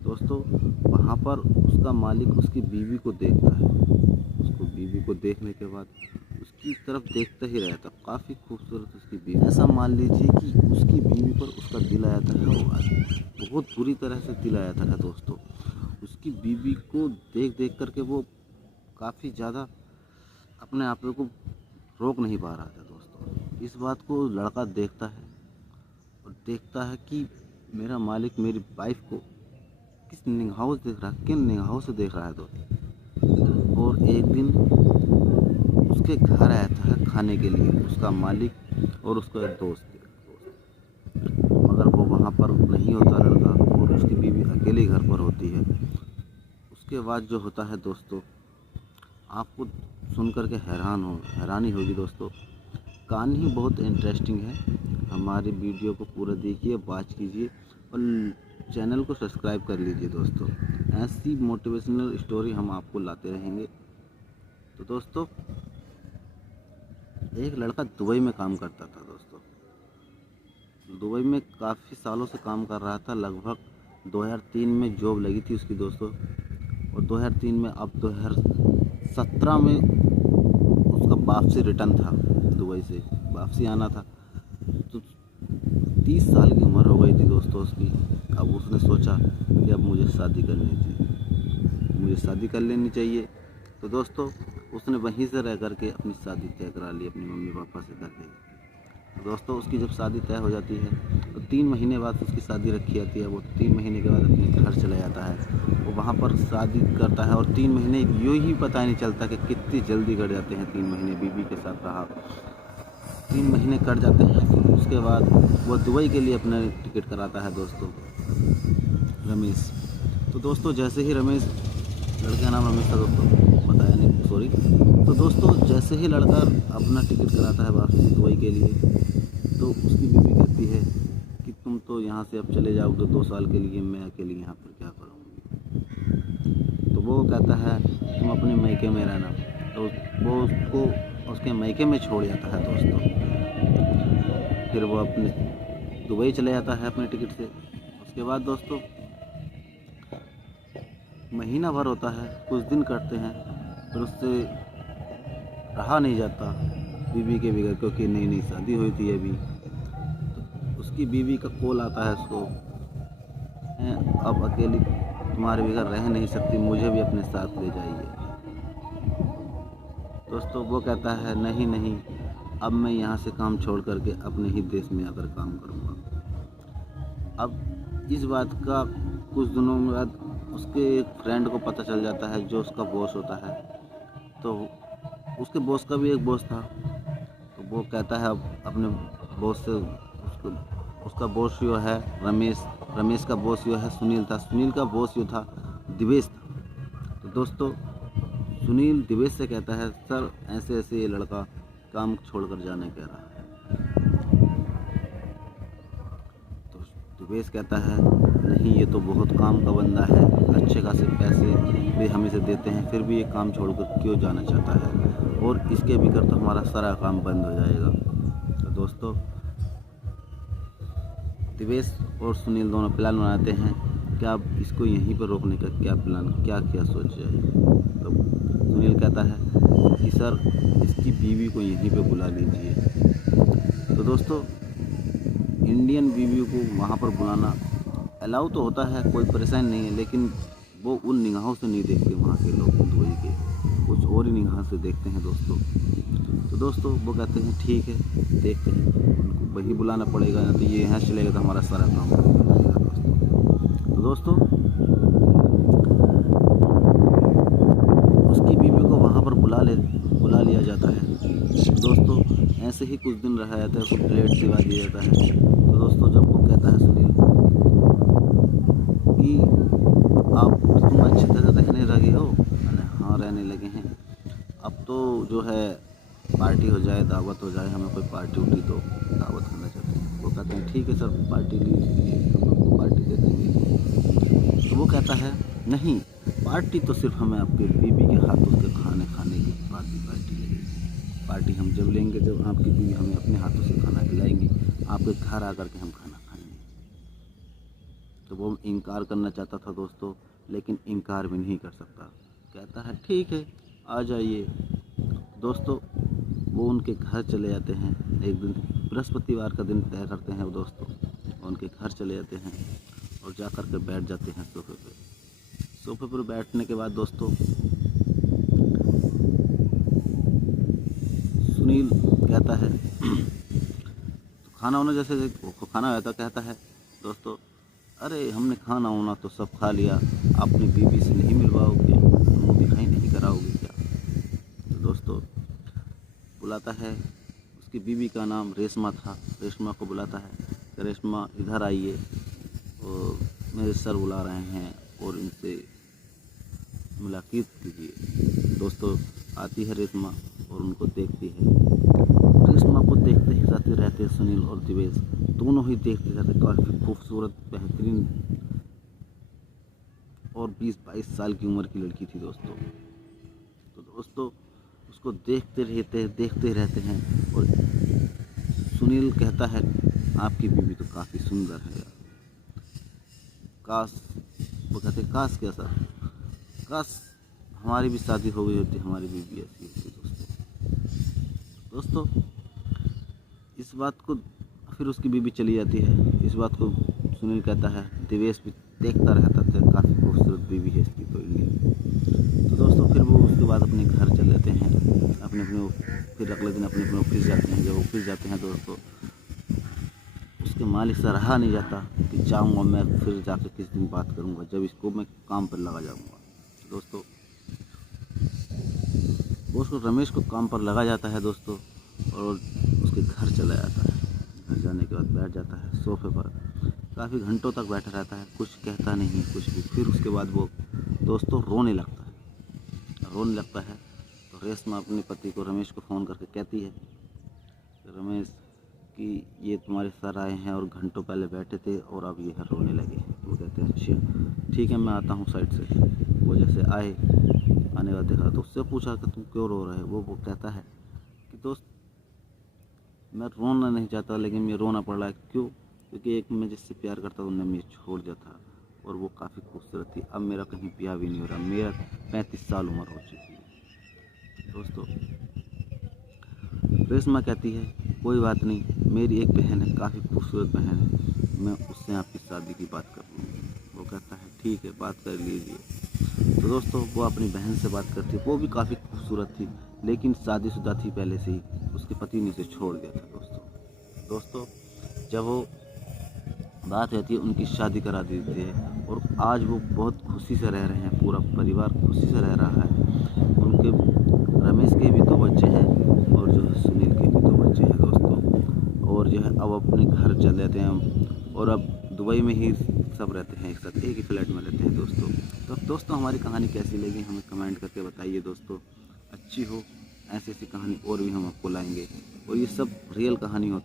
दोस्तों वहाँ पर उसका मालिक उसकी बीवी को देखता है। उसको बीवी को देखने के बाद उसकी तरफ देखता ही रहता। काफ़ी खूबसूरत उसकी बीवी। ऐसा मान लीजिए कि उसकी बीवी पर उसका दिल आया था बहुत बुरी तरह से दिल आया था दोस्तों। उसकी बीवी को देख देख करके वो काफ़ी ज़्यादा अपने आप को रोक नहीं पा रहा था दोस्तों। इस बात को लड़का देखता है और देखता है कि मेरा मालिक मेरी वाइफ को किस निगाहों से देख रहा है, किन निगाहों से देख रहा है दोस्तों। और एक दिन उसके घर आया था खाने के लिए उसका मालिक और उसका एक दोस्त, मगर वो वहाँ पर नहीं होता लड़का और उसकी बीवी अकेले घर पर होती है। उसके बाद जो होता है दोस्तों, आपको सुन कर के हैरानी होगी दोस्तों। कहानी बहुत इंटरेस्टिंग है। हमारी वीडियो को पूरा देखिए, वॉच कीजिए और चैनल को सब्सक्राइब कर लीजिए दोस्तों। ऐसी मोटिवेशनल स्टोरी हम आपको लाते रहेंगे। तो दोस्तों एक लड़का दुबई में काम करता था दोस्तों। दुबई में काफ़ी सालों से काम कर रहा था। लगभग 2003 में जॉब लगी थी उसकी दोस्तों। और 2003 में अब 2017 में उसका वापसी रिटर्न था। दुबई से वापसी आना था तो 30 साल की उम्र हो गई थी दोस्तों उसकी। अब उसने सोचा कि अब मुझे शादी कर लेनी चाहिए। तो दोस्तों उसने वहीं से रह करके अपनी शादी तय करा ली अपने मम्मी पापा से करके। तो दोस्तों उसकी जब शादी तय हो जाती है तो 3 महीने बाद उसकी शादी रखी जाती है। वो 3 महीने के बाद अपने घर चला जाता है। वो वहाँ पर शादी करता है और 3 महीने यूँ ही पता नहीं चलता कि कितनी जल्दी कट जाते हैं। 3 महीने बीवी के साथ रहा, 3 महीने कट जाते हैं। फिर उसके बाद वो दुबई के लिए अपना टिकट कराता है दोस्तों, रमेश। तो दोस्तों जैसे ही रमेश, लड़के का नाम रमेश था दोस्तों, बताया नहीं, सॉरी। तो दोस्तों जैसे ही लड़का अपना टिकट कराता है वापसी दुबई के लिए, तो उसकी बीवी कहती है कि तुम तो यहाँ से अब चले जाओगे 2 साल के लिए, मैं अकेली यहाँ पर क्या करूँगी। तो वो कहता है तुम अपने मैके में रहना। तो वो उसको उसके मैके में छोड़ जाता है दोस्तों। फिर वो अपने दुबई चले जाता है अपने टिकट से। उसके बाद दोस्तों महीना भर होता है, कुछ दिन कटते हैं, फिर उससे रहा नहीं जाता बीवी के बगैर, क्योंकि नई नई शादी हुई थी अभी। तो उसकी बीवी का कॉल आता है उसको, मैं अब अकेली तुम्हारे बगैर रह नहीं सकती, मुझे भी अपने साथ ले जाइए। दोस्तों वो कहता है नहीं नहीं, अब मैं यहाँ से काम छोड़ करके अपने ही देश में आकर काम करूँगा। अब इस बात का कुछ दिनों बाद उसके एक फ्रेंड को पता चल जाता है, जो उसका बॉस होता है। तो उसके बॉस का भी एक बॉस था। तो वो कहता है अब अपने बॉस से, उसका बॉस जो है रमेश का बॉस जो है सुनील था। सुनील का बॉस जो था दिवेश था। तो दोस्तों सुनील दिवेश से कहता है सर ऐसे ऐसे ये लड़का काम छोड़कर जाने कह रहा है। तो दिवेश कहता है नहीं, ये तो बहुत काम का बंदा है, अच्छे खासे पैसे भी हम इसे देते हैं, फिर भी ये काम छोड़कर क्यों जाना चाहता है, और इसके बिगड़ तो हमारा सारा काम बंद हो जाएगा। तो दोस्तों दिवेश और सुनील दोनों प्लान बनाते हैं कि अब इसको यहीं पर रोकने का क्या सोचा जाए। तो सुनील कहता है कि सर इसकी बीवी को यहीं पे बुला लीजिए। तो दोस्तों इंडियन बीवी को वहाँ पर बुलाना अलाउ तो होता है, कोई परेशानी नहीं है, लेकिन वो उन निगाहों से नहीं देखते वहाँ के लोग, दुबई के कुछ और ही निगाह से देखते हैं दोस्तों। तो दोस्तों वो कहते हैं ठीक है देखते हैं, उनको वही बुलाना पड़ेगा, ना तो ये यहाँ चलेगा तो हमारा सारा काम जाएगा दोस्तों। तो दोस्तों उसकी बीवी को वहाँ पर बुला लिया जाता है। दोस्तों ऐसे ही कुछ दिन रहा जाता है, उसको प्लेट दिवा दिया जाता है। तो दोस्तों जब वो कहता है सुनील कि आप तुम अच्छी तरह रहने लगे हो, मैंने हाँ रहने लगे हैं, अब तो जो है पार्टी हो जाए, दावत हो जाए, हमें कोई पार्टी उठी तो दावत करना चाहते हैं। वो कहते हैं ठीक है सर पार्टी लीजिए, हम आपको पार्टी दे देंगे। तो वो कहता है नहीं, पार्टी तो सिर्फ हमें आपके बीवी के हाथों से खाने की बाद ही पार्टी लगेगी। पार्टी हम जब लेंगे जब आपकी बीवी हमें अपने हाथों से खाना खिलाएंगी, आपके घर आकर के हम खाना खाएंगे। तो वो इनकार करना चाहता था दोस्तों, लेकिन इनकार भी नहीं कर सकता। कहता है ठीक है आ जाइए। दोस्तों वो उनके घर चले जाते हैं। एक दिन बृहस्पतिवार का दिन तय करते हैं वो दोस्तों, उनके घर चले जाते हैं और जा कर के बैठ जाते हैं सोफे पे। सोफे पर बैठने के बाद दोस्तों सुनील कहता है तो खाना वाना जैसे खाना होता कहता है दोस्तों, अरे हमने खाना वाना तो सब खा लिया, अपनी बीवी से नहीं मिलवाओगे, मुँह दिखाई नहीं कराओगे क्या? तो दोस्तों बुलाता है, उसकी बीवी का नाम रेशमा था। रेशमा को बुलाता है कि रेशमा इधर आइए, और मेरे सर बुला रहे हैं और इनसे मुलाकात कीजिए। दोस्तों आती है रेशमा और उनको देखती है। रेशमा को देखते ही रहते सुनील और दिवेश दोनों ही देखते रहते। काफ़ी खूबसूरत बेहतरीन और 20-22 साल की उम्र की लड़की थी दोस्तों। तो दोस्तों उसको देखते रहते हैं और सुनील कहता है आपकी बीवी तो काफ़ी सुंदर है यार, काश, वो कहते काश कैसा, काश हमारी भी शादी हो गई होती, हमारी बीवी ऐसी होती। दोस्तों इस बात को फिर उसकी बीवी चली जाती है। इस बात को सुनील कहता है, दिवेश भी देखता रहता था, काफ़ी खूबसूरत बीवी है इसकी तो ये। तो दोस्तों फिर वो उसके बाद अपने घर चले जाते हैं, अपने फिर अगले दिन अपने ऑफिस जाते हैं। जब ऑफिस जाते हैं दोस्तों उसके मालिक से रहा नहीं जाता कि जाऊँगा मैं, फिर जाकर किस दिन बात करूँगा जब इसको मैं काम पर लगा जाऊँगा। तो दोस्तों वो उसको रमेश को काम पर लगा जाता है दोस्तों, और उसके घर चला जाता है। घर जाने के बाद बैठ जाता है सोफे पर, काफ़ी घंटों तक बैठा रहता है, कुछ कहता नहीं कुछ भी। फिर उसके बाद वो दोस्तों रोने लगता है। तो रेशमा अपने पति को रमेश को फ़ोन करके कहती है कि रमेश कि ये तुम्हारे सर आए हैं और घंटों पहले बैठे थे और अब ये रोने लगे। वो कहते हैं अच्छा ठीक है मैं आता हूँ साइड से। वो जैसे आए, आने का देखा तो उससे पूछा कि तुम क्यों रो रहे हो? वो कहता है कि दोस्त मैं रोना नहीं चाहता लेकिन मैं रोना पड़ रहा है। क्यों? क्योंकि एक मैं जिससे प्यार करता था उन्होंने मुझे छोड़ दिया था और वो काफ़ी खूबसूरत थी। अब मेरा कहीं ब्याह भी नहीं हो रहा, मेरा 35 साल उम्र हो चुकी है। दोस्तों रेशमा कहती है कोई बात नहीं, मेरी एक बहन है, काफ़ी खूबसूरत बहन है, मैं उससे आपकी शादी की बात कर लूँगी। वो कहता है ठीक है बात कर लीजिए। तो दोस्तों वो अपनी बहन से बात करती है, वो भी काफ़ी खूबसूरत थी लेकिन शादीशुदा थी पहले से ही, उसके पति ने उसे छोड़ दिया था दोस्तों जब वो बात रहती है उनकी शादी करा देती है और आज वो बहुत खुशी से रह रहे हैं, पूरा परिवार खुशी से रह रहा है। उनके रमेश के भी 2 बच्चे हैं और जो है सुनील के भी 2 बच्चे हैं दोस्तों। और जो है अब अपने घर चले जाते हैं और अब दुबई में ही सब रहते हैं, एक साथ एक ही फ्लैट में रहते हैं दोस्तों। तो दोस्तों हमारी कहानी कैसी लगी हमें कमेंट करके बताइए दोस्तों। अच्छी हो ऐसी कहानी और भी हम आपको लाएंगे और ये सब रियल कहानी होती है।